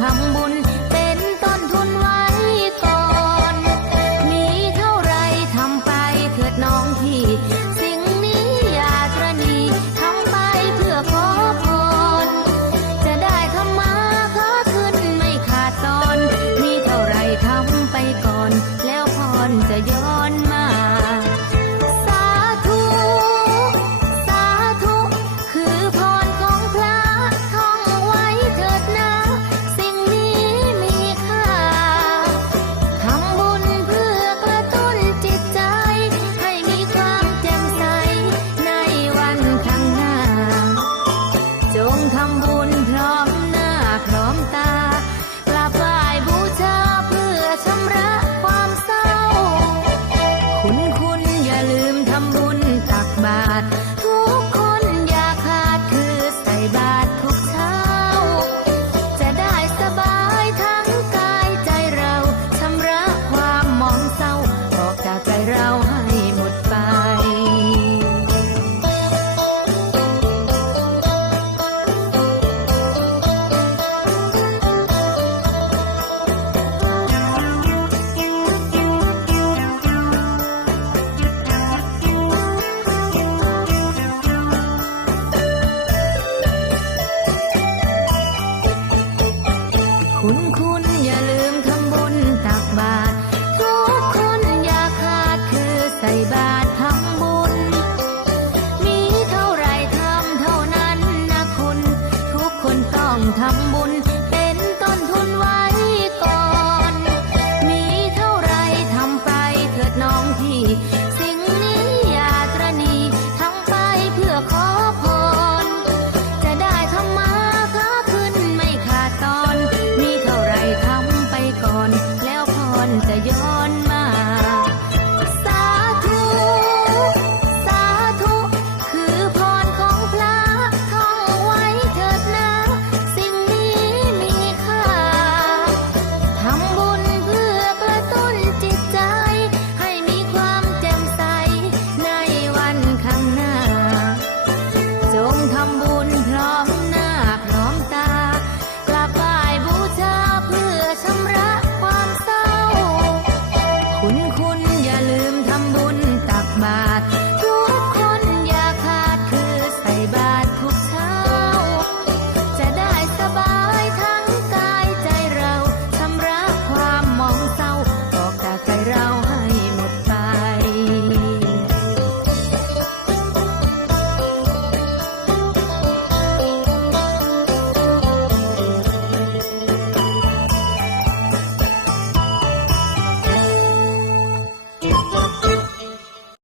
ทำบุญ